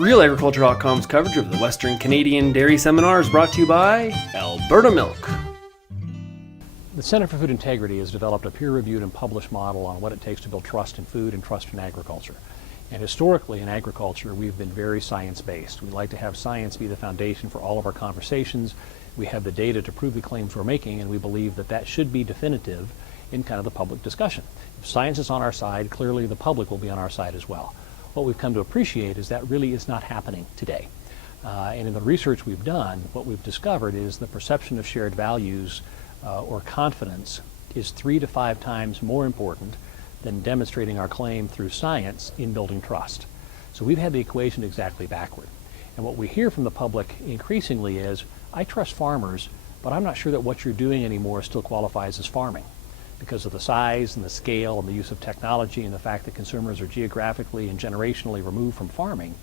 RealAgriculture.com's coverage of the Western Canadian Dairy Seminar is brought to you by Alberta Milk. The Center for Food Integrity has developed a peer-reviewed and published model on what it takes to build trust in food and trust in agriculture. And historically in agriculture, we've been very science-based. We like to have science be the foundation for all of our conversations. We have the data to prove the claims we're making, and we believe that that should be definitive in kind of the public discussion. If science is on our side, clearly the public will be on our side as well. What we've come to appreciate is that really is not happening today. And in the research we've done, what we've discovered is the perception of shared values or confidence is 3 to 5 times more important than demonstrating our claim through science in building trust. So we've had the equation exactly backward. And what we hear from the public increasingly is, I trust farmers, but I'm not sure that what you're doing anymore still qualifies as farming. Because of the size and the scale and the use of technology and the fact that consumers are geographically and generationally removed from farming,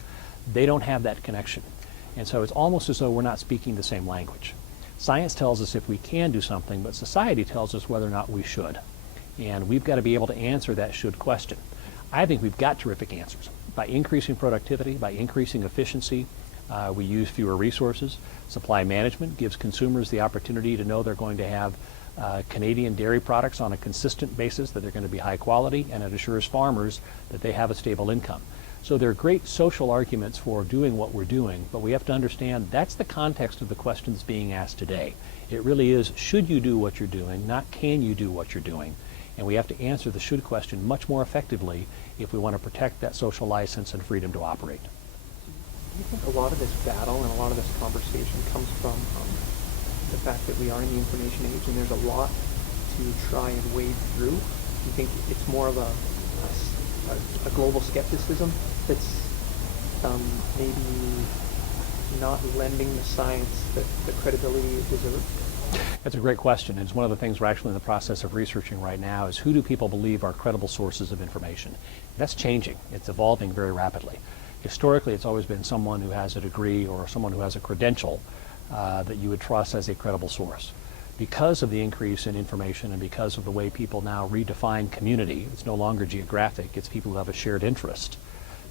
they don't have that connection. And so it's almost as though we're not speaking the same language. Science tells us if we can do something, but society tells us whether or not we should. And we've got to be able to answer that should question. I think we've got terrific answers. By increasing productivity, by increasing efficiency, we use fewer resources. Supply management gives consumers the opportunity to know they're going to have Canadian dairy products on a consistent basis, that they're going to be high quality, and it assures farmers that they have a stable income. So there are great social arguments for doing what we're doing, but we have to understand that's the context of the questions being asked today. It really is, should you do what you're doing, not can you do what you're doing? And we have to answer the should question much more effectively if we want to protect that social license and freedom to operate. Do you think a lot of this battle and a lot of this conversation comes from the fact that we are in the information age and there's a lot to try and wade through? Do you think it's more of a global skepticism that's maybe not lending the science the credibility it deserves? That's a great question. It's one of the things we're actually in the process of researching right now is who do people believe are credible sources of information? That's changing. It's evolving very rapidly. Historically, it's always been someone who has a degree or someone who has a credential that you would trust as a credible source. Because of the increase in information and because of the way people now redefine community, it's no longer geographic, it's people who have a shared interest.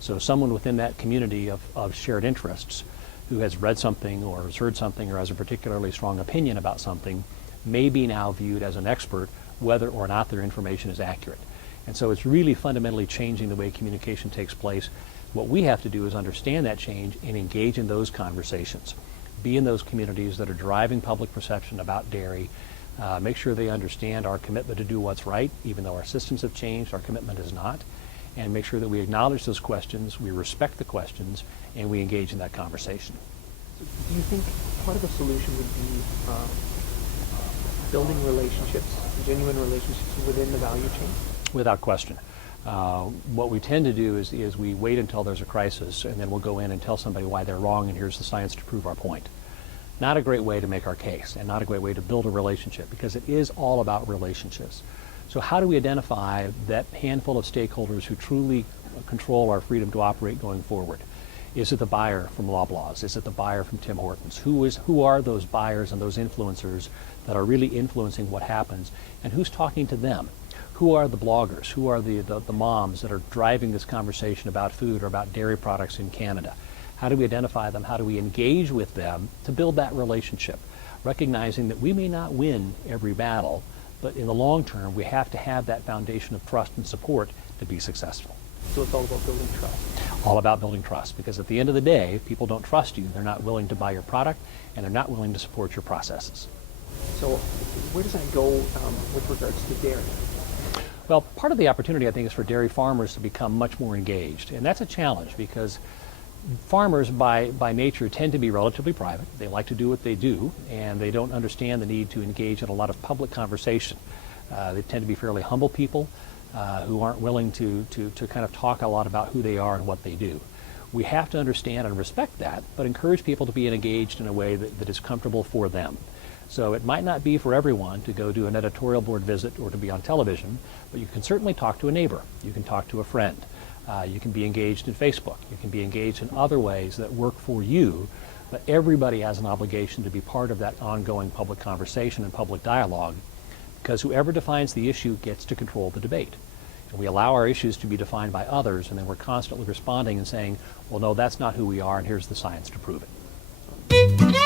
So someone within that community of shared interests who has read something or has heard something or has a particularly strong opinion about something may be now viewed as an expert whether or not their information is accurate. And so it's really fundamentally changing the way communication takes place. What we have to do is understand that change and engage in those conversations. Be in those communities that are driving public perception about dairy, make sure they understand our commitment to do what's right, even though our systems have changed, our commitment is not, and make sure that we acknowledge those questions, we respect the questions, and we engage in that conversation. So do you think part of the solution would be building relationships, genuine relationships within the value chain? Without question. What we tend to do is we wait until there's a crisis and then we'll go in and tell somebody why they're wrong and here's the science to prove our point. Not a great way to make our case and not a great way to build a relationship because it is all about relationships. So how do we identify that handful of stakeholders who truly control our freedom to operate going forward? Is it the buyer from Loblaws? Is it the buyer from Tim Hortons? Who are those buyers and those influencers that are really influencing what happens and who's talking to them? Who are the bloggers? Who are the moms that are driving this conversation about food or about dairy products in Canada? How do we identify them? How do we engage with them to build that relationship? Recognizing that we may not win every battle, but in the long term, we have to have that foundation of trust and support to be successful. So it's all about building trust. All about building trust, because at the end of the day, if people don't trust you, they're not willing to buy your product, and they're not willing to support your processes. So where does that go with regards to dairy? Well, part of the opportunity, I think, is for dairy farmers to become much more engaged. And that's a challenge because farmers by nature tend to be relatively private. They like to do what they do, and they don't understand the need to engage in a lot of public conversation. They tend to be fairly humble people who aren't willing to kind of talk a lot about who they are and what they do. We have to understand and respect that, but encourage people to be engaged in a way that is comfortable for them. So it might not be for everyone to go do an editorial board visit or to be on television, but you can certainly talk to a neighbor. You can talk to a friend. You can be engaged in Facebook. You can be engaged in other ways that work for you, but everybody has an obligation to be part of that ongoing public conversation and public dialogue because whoever defines the issue gets to control the debate. And we allow our issues to be defined by others, and then we're constantly responding and saying, well, no, that's not who we are, and here's the science to prove it.